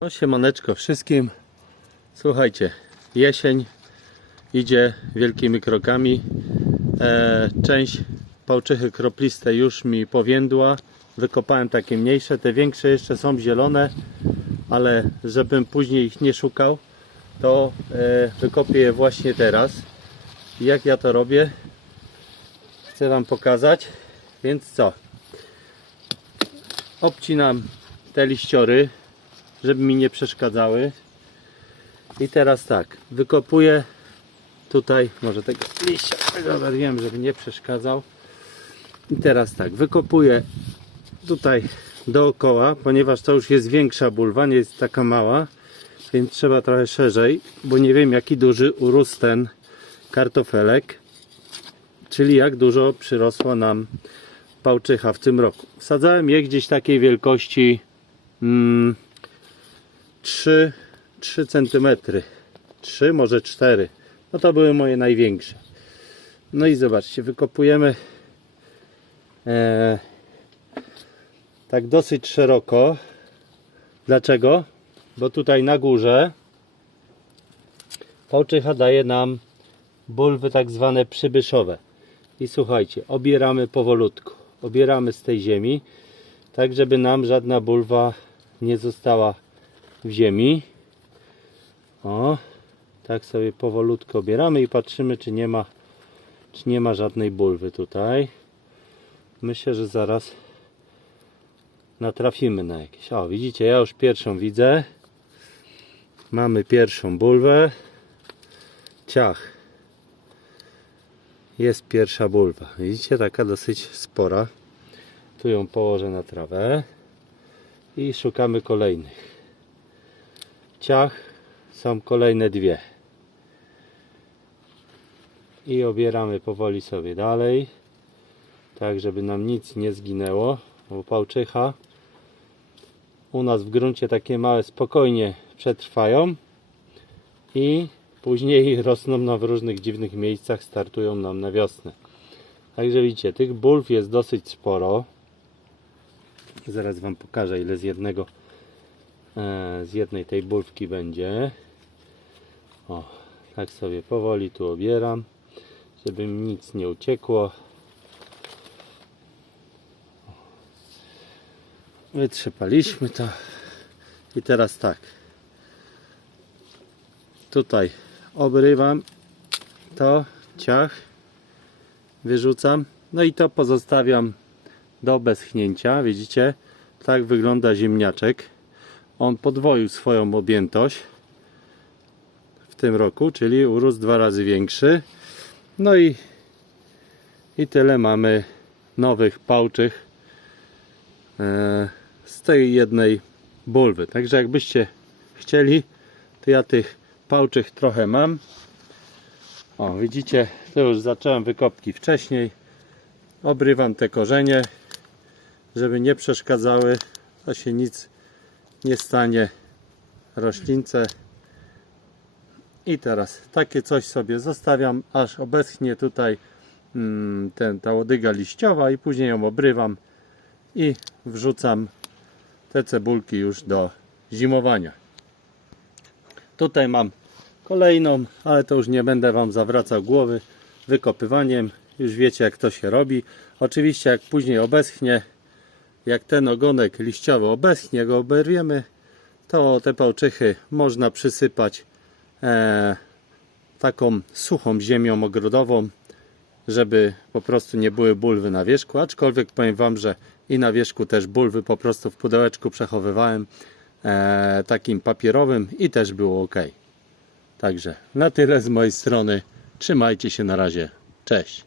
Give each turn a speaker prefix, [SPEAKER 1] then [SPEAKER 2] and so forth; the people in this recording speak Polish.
[SPEAKER 1] No siemaneczko wszystkim. Słuchajcie, jesień idzie wielkimi krokami. E, część pałczychy kropliste już mi powiędła. Wykopałem takie mniejsze, te większe jeszcze są zielone, ale żebym później ich nie szukał, to e, wykopię je właśnie teraz. Jak ja to robię? Chcę Wam pokazać. Więc co? Obcinam te liściory, żeby mi nie przeszkadzały. I teraz tak, wykopuję tutaj, może tego liścia wiem, żeby nie przeszkadzał. I teraz tak, wykopuję tutaj dookoła, ponieważ to już jest większa bulwa, nie jest taka mała, więc trzeba trochę szerzej, bo nie wiem jaki duży urósł ten kartofelek, czyli jak dużo przyrosła nam pałczycha w tym roku. Wsadzałem je gdzieś takiej wielkości mm, 3, 3 cm. 3, może 4. No to były moje największe. No i zobaczcie, wykopujemy e, tak dosyć szeroko. Dlaczego? Bo tutaj na górze pałczycha daje nam bulwy tak zwane przybyszowe. I słuchajcie, obieramy powolutku. Obieramy z tej ziemi, tak żeby nam żadna bulwa nie została w ziemi. O, tak sobie powolutku obieramy i patrzymy, czy nie ma, czy nie ma żadnej bulwy tutaj. Myślę, że zaraz natrafimy na jakieś. O, widzicie, ja już pierwszą widzę. Mamy pierwszą bulwę. Ciach. Jest pierwsza bulwa. Widzicie, taka dosyć spora. Tu ją położę na trawę i szukamy kolejnych. Ciach są kolejne dwie. I obieramy powoli sobie dalej, tak żeby nam nic nie zginęło, bo pałczycha u nas w gruncie takie małe spokojnie przetrwają i później rosną nam w różnych dziwnych miejscach, startują nam na wiosnę. Także widzicie, tych bulw jest dosyć sporo. Zaraz Wam pokażę ile z jednego z jednej tej bulwki będzie. O, tak sobie powoli tu obieram, żeby mi nic nie uciekło. Wytrzepaliśmy to. I teraz tak. Tutaj obrywam to, ciach, wyrzucam. No i to pozostawiam do beschnięcia. Widzicie? Tak wygląda ziemniaczek. On podwoił swoją objętość w tym roku, czyli urósł dwa razy większy. No i, i tyle mamy nowych pałczych e, z tej jednej bulwy. Także jakbyście chcieli, to ja tych pałczych trochę mam. O, widzicie, to już zacząłem wykopki wcześniej. Obrywam te korzenie, żeby nie przeszkadzały, to się nic nie stanie roślince. I teraz takie coś sobie zostawiam, aż obeschnie tutaj mm, ten, ta łodyga liściowa i później ją obrywam i wrzucam te cebulki już do zimowania. Tutaj mam kolejną, ale to już nie będę Wam zawracał głowy wykopywaniem. Już wiecie jak to się robi. Oczywiście jak później obeschnie, jak ten ogonek liściowy obeschnie, go oberwiemy, to te pałczychy można przysypać e, taką suchą ziemią ogrodową, żeby po prostu nie były bulwy na wierzchu. Aczkolwiek powiem Wam, że i na wierzchu też bulwy po prostu w pudełeczku przechowywałem e, takim papierowym i też było ok. Także na tyle z mojej strony. Trzymajcie się na razie. Cześć.